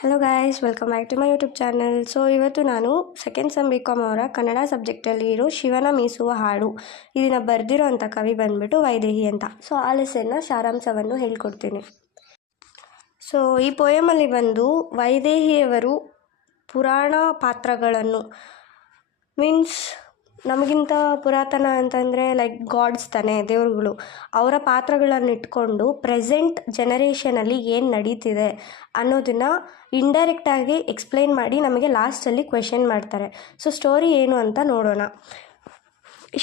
Hello guys, welcome back to my YouTube channel. So ಇವತ್ತು ನಾನು second sem ಬಿ.ಕಾಮ್ ಅವರ ಕನ್ನಡ ಸಬ್ಜೆಕ್ಟಲ್ಲಿ ಇರೋ ಶಿವನ ಮೀಸುವ ಹಾಡು ಇದನ್ನು ಬರೆದಿರೋ ಅಂಥ ಕವಿ ಬಂದುಬಿಟ್ಟು ವೈದೇಹಿ ಅಂತ. ಸೊ ಆ ಲೆಸನ್ನ ಸಾರಾಂಶವನ್ನು ಹೇಳ್ಕೊಡ್ತೀನಿ. ಸೊ ಈ ಪೋಯಮಲ್ಲಿ ಬಂದು ವೈದೇಹಿಯವರು ಪುರಾಣ ಪಾತ್ರಗಳನ್ನು ಮೀನ್ಸ್ ನಮಗಿಂತ ಪುರಾತನ ಅಂತಂದರೆ ಲೈಕ್ ಗಾಡ್ಸ್ ತಾನೆ, ದೇವರುಗಳು, ಅವರ ಪಾತ್ರಗಳನ್ನು ಇಟ್ಕೊಂಡು ಪ್ರೆಸೆಂಟ್ ಜನರೇಷನಲ್ಲಿ ಏನು ನಡೀತಿದೆ ಅನ್ನೋದನ್ನು ಇಂಡೈರೆಕ್ಟಾಗಿ ಎಕ್ಸ್ಪ್ಲೈನ್ ಮಾಡಿ ನಮಗೆ ಲಾಸ್ಟಲ್ಲಿ ಕ್ವೆಶನ್ ಮಾಡ್ತಾರೆ. ಸೊ ಸ್ಟೋರಿ ಏನು ಅಂತ ನೋಡೋಣ.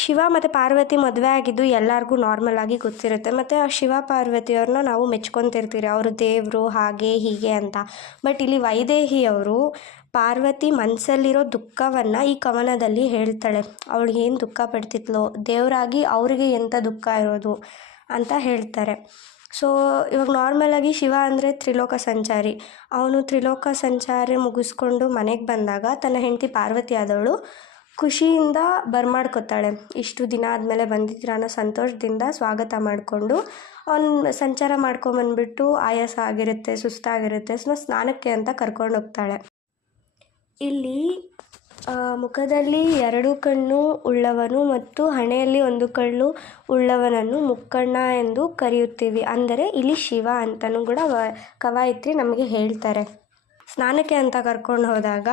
ಶಿವ ಮತ್ತು ಪಾರ್ವತಿ ಮದುವೆ ಆಗಿದ್ದು ಎಲ್ಲರಿಗೂ ನಾರ್ಮಲ್ ಆಗಿ ಗೊತ್ತಿರುತ್ತೆ. ಮತ್ತು ಆ ಶಿವ ಪಾರ್ವತಿಯವ್ರನ್ನ ನಾವು ಮೆಚ್ಕೊತಿರ್ತೀರಿ, ಅವರು ದೇವರು ಹಾಗೆ ಹೀಗೆ ಅಂತ. ಬಟ್ ಇಲ್ಲಿ ವೈದೇಹಿಯವರು ಪಾರ್ವತಿ ಮನಸ್ಸಲ್ಲಿರೋ ದುಃಖವನ್ನು ಈ ಕವನದಲ್ಲಿ ಹೇಳ್ತಾಳೆ. ಅವಳಿಗೆ ಏನು ದುಃಖ ಪಡ್ತಿದ್ಲೋ, ದೇವರಾಗಿ ಅವರಿಗೆ ಎಂಥ ದುಃಖ ಇರೋದು ಅಂತ ಹೇಳ್ತಾರೆ. ಸೊ ಇವಾಗ ನಾರ್ಮಲಾಗಿ ಶಿವ ಅಂದರೆ ತ್ರಿಲೋಕ ಸಂಚಾರಿ. ಅವನು ತ್ರಿಲೋಕ ಸಂಚಾರಿ ಮುಗಿಸ್ಕೊಂಡು ಮನೆಗೆ ಬಂದಾಗ ತನ್ನ ಹೆಂಡತಿ ಪಾರ್ವತಿ ಆದವಳು ಖುಷಿಯಿಂದ ಬರ್ಮಾಡ್ಕೊತಾಳೆ. ಇಷ್ಟು ದಿನ ಆದಮೇಲೆ ಬಂದಿದ್ದೀರ ಅನ್ನೋ ಸಂತೋಷದಿಂದ ಸ್ವಾಗತ ಮಾಡಿಕೊಂಡು ಅವನು ಸಂಚಾರ ಮಾಡ್ಕೊಂಬಂದ್ಬಿಟ್ಟು ಆಯಾಸ ಆಗಿರುತ್ತೆ, ಸುಸ್ತಾಗಿರುತ್ತೆ, ಸೊ ಸ್ನಾನಕ್ಕೆ ಅಂತ ಕರ್ಕೊಂಡು ಹೋಗ್ತಾಳೆ. ಇಲ್ಲಿ ಮುಖದಲ್ಲಿ 2 ಕಣ್ಣು ಉಳ್ಳವನು ಮತ್ತು ಹಣೆಯಲ್ಲಿ 1 ಕಣ್ಣು ಉಳ್ಳವನನ್ನು ಮುಕ್ಕಣ್ಣ ಎಂದು ಕರೆಯುತ್ತೀವಿ. ಅಂದರೆ ಇಲ್ಲಿ ಶಿವ ಅಂತಲೂ ಕೂಡ ಕವಯಿತ್ರಿ ನಮಗೆ ಹೇಳ್ತಾರೆ. ಸ್ನಾನಕ್ಕೆ ಅಂತ ಕರ್ಕೊಂಡು ಹೋದಾಗ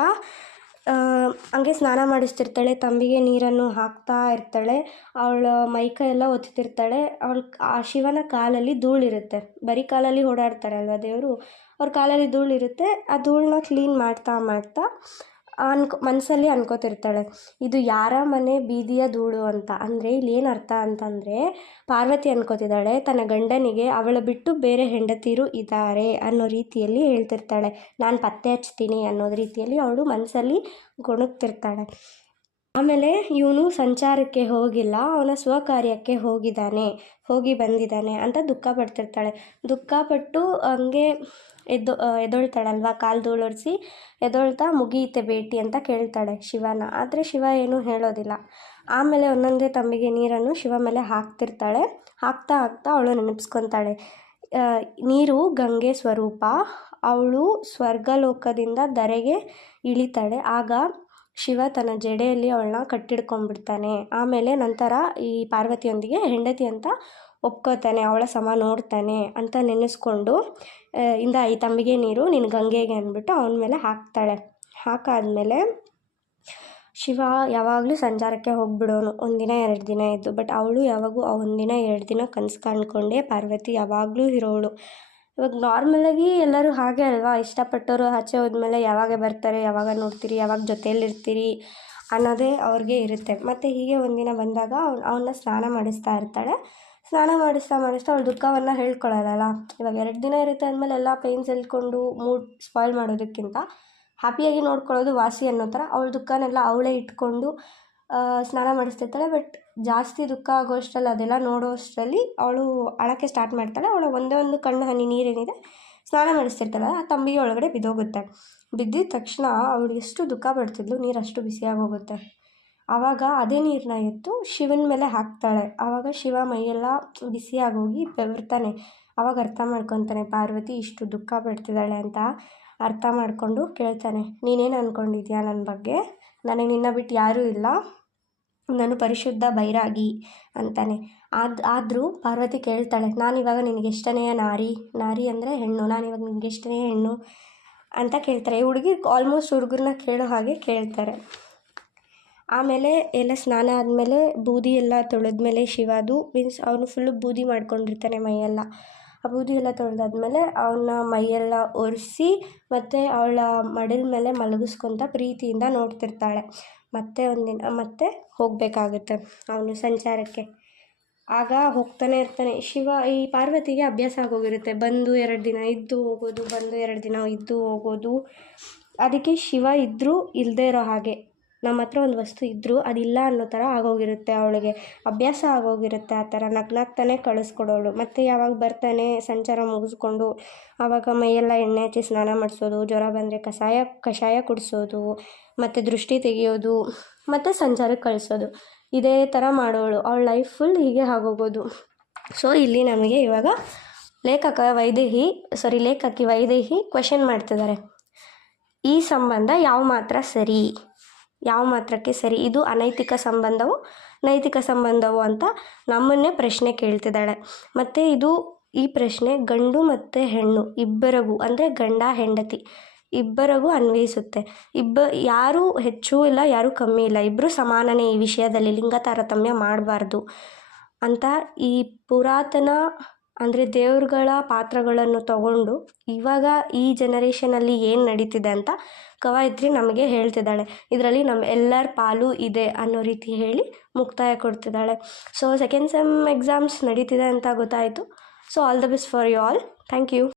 ಹಂಗೆ ಸ್ನಾನ ಮಾಡಿಸ್ತಿರ್ತಾಳೆ, ತಂಬಿಗೆ ನೀರನ್ನು ಹಾಕ್ತಾ ಇರ್ತಾಳೆ, ಅವಳ ಮೈಕೈ ಎಲ್ಲ ಒತ್ತಿರ್ತಾಳೆ. ಆ ಶಿವನ ಕಾಲಲ್ಲಿ ಧೂಳಿರುತ್ತೆ, ಬರೀ ಕಾಲಲ್ಲಿ ಓಡಾಡ್ತಾರೆ ಅಲ್ವಾ ದೇವರು, ಅವ್ರ ಕಾಲಲ್ಲಿ ಧೂಳಿರುತ್ತೆ. ಆ ಧೂಳನ್ನ ಕ್ಲೀನ್ ಮಾಡ್ತಾ ಮನಸ್ಸಲ್ಲಿ ಅನ್ಕೋತಿರ್ತಾಳೆ, ಇದು ಯಾರ ಮನೆ ಬೀದಿಯ ಧೂಳು ಅಂತ. ಅಂದರೆ ಇಲ್ಲಿ ಏನು ಅರ್ಥ ಅಂತಂದರೆ ಪಾರ್ವತಿ ಅನ್ಕೋತಿದ್ದಾಳೆ ತನ್ನ ಗಂಡನಿಗೆ ಅವಳ ಬಿಟ್ಟು ಬೇರೆ ಹೆಂಡತಿರು ಇದ್ದಾರೆ ಅನ್ನೋ ರೀತಿಯಲ್ಲಿ ಹೇಳ್ತಿರ್ತಾಳೆ. ನಾನು ಪತ್ತೆ ಹಚ್ತೀನಿ ಅನ್ನೋದು ರೀತಿಯಲ್ಲಿ ಅವಳು ಮನಸ್ಸಲ್ಲಿ ಗೊಣಗ್ತಿರ್ತಾಳೆ. ಆಮೇಲೆ ಇವನು ಸಂಚಾರಕ್ಕೆ ಹೋಗಿಲ್ಲ, ಅವನ ಸ್ವಕಾರ್ಯಕ್ಕೆ ಹೋಗಿ ಬಂದಿದ್ದಾನೆ ಅಂತ ದುಃಖ ಪಡ್ತಿರ್ತಾಳೆ. ದುಃಖಪಟ್ಟು ಹಂಗೆ ಎದ್ದೊಳ್ತಾಳಲ್ವ, ಕಾಲು ಧೂಳೊರೆಸಿ ಎದ್ದೊಳ್ತಾ ಮುಗಿಯುತ್ತೆ ಭೇಟಿ ಅಂತ ಕೇಳ್ತಾಳೆ ಶಿವನ. ಆದರೆ ಶಿವ ಏನೂ ಹೇಳೋದಿಲ್ಲ. ಆಮೇಲೆ ಒಂದೊಂದೇ ತಂಬಿಗೆ ನೀರನ್ನು ಶಿವ ಮೇಲೆ ಹಾಕ್ತಾ ಅವಳು ನೆನಪಿಸ್ಕೊತಾಳೆ, ನೀರು ಗಂಗೆ ಸ್ವರೂಪ, ಅವಳು ಸ್ವರ್ಗಲೋಕದಿಂದ ಧರೆಗೆ ಇಳಿತಾಳೆ. ಆಗ ಶಿವ ತನ್ನ ಜಡೆಯಲ್ಲಿ ಅವಳನ್ನ ಕಟ್ಟಿಡ್ಕೊಂಡ್ಬಿಡ್ತಾನೆ. ಆಮೇಲೆ ನಂತರ ಈ ಪಾರ್ವತಿಯೊಂದಿಗೆ ಹೆಂಡತಿ ಅಂತ ಒಪ್ಕೋತಾನೆ, ಅವಳ ಸಮ ನೋಡ್ತಾನೆ ಅಂತ ನೆನೆಸ್ಕೊಂಡು ಈ ತಂಬಿಗೆ ನೀರು ನಿನ್ನ ಗಂಗೆಗೆ ಅಂದ್ಬಿಟ್ಟು ಅವನ ಮೇಲೆ ಹಾಕ್ತಾಳೆ. ಹಾಕಾದ್ಮೇಲೆ ಶಿವ ಯಾವಾಗಲೂ ಸಂಚಾರಕ್ಕೆ ಹೋಗ್ಬಿಡೋನು 1 ದಿನ 2 ದಿನ ಇದ್ದು. ಬಟ್ ಅವಳು ಯಾವಾಗೂ 1 ದಿನ 2 ದಿನ ಕನಸು ಕಾಣ್ಕೊಂಡೇ ಪಾರ್ವತಿ ಯಾವಾಗಲೂ ಇರೋಳು. ಇವಾಗ ನಾರ್ಮಲಾಗಿ ಎಲ್ಲರೂ ಹಾಗೆ ಅಲ್ವಾ, ಇಷ್ಟಪಟ್ಟವರು ಆಚೆ ಹೋದ್ಮೇಲೆ ಯಾವಾಗ ಬರ್ತಾರೆ, ಯಾವಾಗ ನೋಡ್ತೀರಿ, ಯಾವಾಗ ಜೊತೆಯಲ್ಲಿರ್ತೀರಿ ಅನ್ನೋದೇ ಅವ್ರಿಗೆ ಇರುತ್ತೆ. ಮತ್ತು ಹೀಗೆ ಒಂದಿನ ಬಂದಾಗ ಅವನ್ನ ಸ್ನಾನ ಮಾಡಿಸ್ತಾ ಇರ್ತಾಳೆ. ಸ್ನಾನ ಮಾಡಿಸ್ತಾ ಅವಳ ದುಃಖವನ್ನು ಹೇಳ್ಕೊಳ್ಳಲ್ಲ. ಇವಾಗ 2 ದಿನ ಇರುತ್ತೆ ಅಂದಮೇಲೆ ಎಲ್ಲ ಪೇನ್ಸ್ ಹೇಳ್ಕೊಂಡು ಮೂಡ್ ಸ್ಪಾಯ್ಲ್ ಮಾಡೋದಕ್ಕಿಂತ ಹ್ಯಾಪಿಯಾಗಿ ನೋಡ್ಕೊಳ್ಳೋದು ವಾಸಿ ಅನ್ನೋ ಥರ ಅವಳ ದುಃಖನೆಲ್ಲ ಅವಳೇ ಇಟ್ಕೊಂಡು ಸ್ನಾನ ಮಾಡಿಸ್ತಿರ್ತಾಳೆ. ಬಟ್ ಜಾಸ್ತಿ ದುಃಖ ಆಗೋಷ್ಟರಲ್ಲಿ ಅದೆಲ್ಲ ನೋಡೋ ಅಷ್ಟರಲ್ಲಿ ಅವಳು ಅಳಕ್ಕೆ ಸ್ಟಾರ್ಟ್ ಮಾಡ್ತಾಳೆ. ಅವಳ ಒಂದೇ ಒಂದು ಕಣ್ಣು ಹನಿ ನೀರೇನಿದೆ ಸ್ನಾನ ಮಾಡಿಸ್ತಿರ್ತಾಳೆ, ಆ ತಂಬಿಗೆ ಒಳಗಡೆ ಬಿದ್ದೋಗುತ್ತೆ. ಬಿದ್ದಿದ ತಕ್ಷಣ ಅವಳು ಎಷ್ಟು ದುಃಖ ಪಡ್ತಿದ್ಲು, ನೀರು ಅಷ್ಟು ಬಿಸಿಯಾಗೋಗುತ್ತೆ. ಆವಾಗ ಅದೇ ನೀರನ್ನ ಎತ್ತು ಶಿವನ ಮೇಲೆ ಹಾಕ್ತಾಳೆ. ಆವಾಗ ಶಿವ ಮೈಯೆಲ್ಲ ಬಿಸಿಯಾಗೋಗಿ ಬೆವರ್ತಾನೆ. ಆವಾಗ ಅರ್ಥ ಮಾಡ್ಕೊತಾನೆ ಪಾರ್ವತಿ ಇಷ್ಟು ದುಃಖ ಪಡ್ತಿದ್ದಾಳೆ ಅಂತ. ಅರ್ಥ ಮಾಡಿಕೊಂಡು ಕೇಳ್ತಾನೆ, ನೀನೇನು ಅಂದ್ಕೊಂಡಿದ್ಯಾ ನನ್ನ ಬಗ್ಗೆ, ನನಗೆ ನಿನ್ನ ಬಿಟ್ಟು ಯಾರೂ ಇಲ್ಲ, ನಾನು ಪರಿಶುದ್ಧ ಬೈರಾಗಿ ಅಂತಾನೆ. ಆದರೂ ಪಾರ್ವತಿ ಕೇಳ್ತಾಳೆ, ನಾನಿವಾಗ ನಿನಗೆ ಎಷ್ಟನೆಯ ನಾರಿ ಅಂದರೆ ಹೆಣ್ಣು, ನಾನಿವಾಗ ನಿನಗೆ ಎಷ್ಟನೆಯ ಹೆಣ್ಣು ಅಂತ ಕೇಳ್ತಾರೆ. ಆಲ್ಮೋಸ್ಟ್ ಹುಡುಗರನ್ನ ಕೇಳೋ ಹಾಗೆ ಕೇಳ್ತಾರೆ. ಆಮೇಲೆ ಎಲ್ಲ ಸ್ನಾನ ಆದಮೇಲೆ ಬೂದಿ ಎಲ್ಲ ತೊಳೆದ್ಮೇಲೆ ಶಿವದು ಮೀನ್ಸ್ ಅವನು ಫುಲ್ಲು ಬೂದಿ ಮಾಡ್ಕೊಂಡಿರ್ತಾನೆ ಮೈಯೆಲ್ಲ. ಆ ಬೂದಿ ಎಲ್ಲ ತೊಳೆದಾದ್ಮೇಲೆ ಅವನ ಮೈಯೆಲ್ಲ ಒರೆಸಿ ಮತ್ತು ಅವಳ ಮಡಿಲ ಮೇಲೆ ಮಲಗಿಸ್ಕೊತ ಪ್ರೀತಿಯಿಂದ ನೋಡ್ತಿರ್ತಾಳೆ. ಮತ್ತೆ ಒಂದಿನ ಮತ್ತೆ ಹೋಗಬೇಕಾಗುತ್ತೆ ಅವನು ಸಂಚಾರಕ್ಕೆ. ಆಗ ಹೋಗ್ತಾನೆ ಇರ್ತಾನೆ ಶಿವ. ಈ ಪಾರ್ವತಿಗೆ ಅಭ್ಯಾಸ ಆಗೋಗಿರುತ್ತೆ, ಬಂದು 2 ದಿನ ಇದ್ದು ಹೋಗೋದು, ಬಂದು 2 ದಿನ ಇದ್ದು ಹೋಗೋದು. ಅದಕ್ಕೆ ಶಿವ ಇದ್ದರೂ ಇಲ್ಲದೇ ಇರೋ ಹಾಗೆ, ನಮ್ಮ ಹತ್ರ ಒಂದು ವಸ್ತು ಇದ್ದರೂ ಅದಿಲ್ಲ ಅನ್ನೋ ಥರ ಆಗೋಗಿರುತ್ತೆ ಅವಳಿಗೆ. ಅಭ್ಯಾಸ ಆಗೋಗಿರುತ್ತೆ ಆ ಥರ ನಗ್ನಾಗ್ತಾನೆ ಕಳಿಸ್ಕೊಡೋಳು. ಮತ್ತು ಯಾವಾಗ ಬರ್ತಾನೆ ಸಂಚಾರ ಮುಗಿಸ್ಕೊಂಡು ಆವಾಗ ಮೈಯೆಲ್ಲ ಎಣ್ಣೆ ಹಚ್ಚಿ ಸ್ನಾನ ಮಾಡಿಸೋದು, ಜ್ವರ ಬಂದರೆ ಕಷಾಯ ಕುಡಿಸೋದು, ಮತ್ತು ದೃಷ್ಟಿ ತೆಗೆಯೋದು, ಮತ್ತು ಸಂಚಾರಕ್ಕೆ ಕಳಿಸೋದು, ಇದೇ ಥರ ಮಾಡೋಳು. ಅವಳ ಲೈಫ್ ಫುಲ್ ಹೀಗೆ ಆಗೋಗೋದು. ಸೊ ಇಲ್ಲಿ ನಮಗೆ ಇವಾಗ ಲೇಖಕಿ ವೈದೇಹಿ ಕ್ವೆಶನ್ ಮಾಡ್ತಿದ್ದಾರೆ, ಈ ಸಂಬಂಧ ಯಾವ ಮಾತ್ರ ಸರಿ, ಯಾವ ಮಾತ್ರಕ್ಕೆ ಸರಿ, ಇದು ಅನೈತಿಕ ಸಂಬಂಧವು ನೈತಿಕ ಸಂಬಂಧವು ಅಂತ ನಮ್ಮನ್ನೇ ಪ್ರಶ್ನೆ ಕೇಳ್ತಿದ್ದಾಳೆ. ಮತ್ತು ಈ ಪ್ರಶ್ನೆ ಗಂಡು ಮತ್ತು ಹೆಣ್ಣು ಇಬ್ಬರಿಗೂ, ಅಂದರೆ ಗಂಡ ಹೆಂಡತಿ ಇಬ್ಬರಿಗೂ ಅನ್ವಯಿಸುತ್ತೆ. ಯಾರೂ ಹೆಚ್ಚು ಇಲ್ಲ, ಯಾರೂ ಕಮ್ಮಿ ಇಲ್ಲ, ಇಬ್ಬರು ಸಮಾನನೇ ಈ ವಿಷಯದಲ್ಲಿ, ಲಿಂಗ ತಾರತಮ್ಯ ಮಾಡಬಾರ್ದು ಅಂತ ಈ ಪುರಾತನ ಅಂದರೆ ದೇವ್ರುಗಳ ಪಾತ್ರಗಳನ್ನು ತಗೊಂಡು ಇವಾಗ ಈ ಜನರೇಷನಲ್ಲಿ ಏನು ನಡೀತಿದೆ ಅಂತ ಕವಯಿತ್ರಿ ನಮಗೆ ಹೇಳ್ತಿದ್ದಾಳೆ. ಇದರಲ್ಲಿ ನಮ್ಮ ಎಲ್ಲರ ಪಾಲು ಇದೆ ಅನ್ನೋ ರೀತಿ ಹೇಳಿ ಮುಕ್ತಾಯ ಕೊಡ್ತಿದ್ದಾಳೆ. ಸೊ ಸೆಕೆಂಡ್ ಸೆಮ್ ಎಕ್ಸಾಮ್ಸ್ ನಡೀತಿದೆ ಅಂತ ಗೊತ್ತಾಯಿತು. So all the best for you all. Thank you.